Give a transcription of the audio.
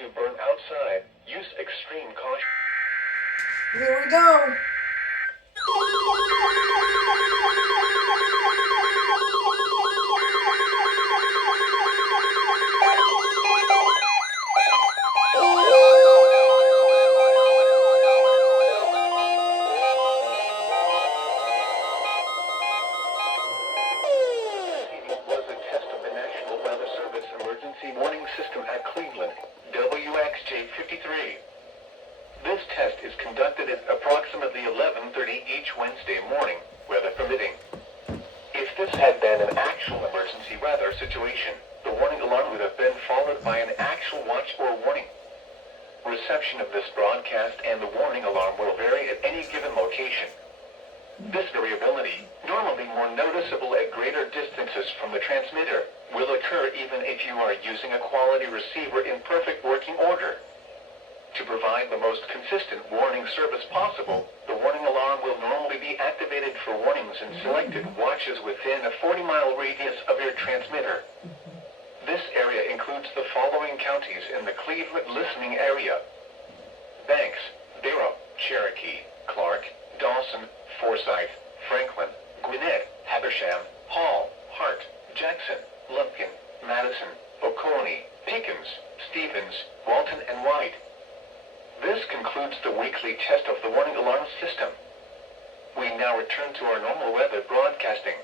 do burn outside. Use extreme caution. Here we go. Was a test of the National Weather Service Emergency Warning System at Cleveland, WXJ-53. This test is conducted at approximately 11:30 each Wednesday morning, weather permitting. If this had been an actual emergency weather situation, the warning alarm would have been followed by an actual watch or warning. Reception of this broadcast and the warning alarm will vary at any given location. This variability, normally more noticeable at greater distances from the transmitter, will occur even if you are using a quality receiver in perfect working order. To provide the most consistent warning service possible, the warning alarm will normally be activated for warnings in selected watches within a 40-mile radius of your transmitter. This area includes the following counties in the Cleveland listening area: Banks, Barrow, Cherokee, Clark, Dawson, Forsyth, Franklin, Gwinnett, Habersham, Hall, Hart, Jackson, Lumpkin, Madison, Oconee, Pickens, Stevens, Walton, and White. This concludes the weekly test of the warning alarm system. We now return to our normal weather broadcasting.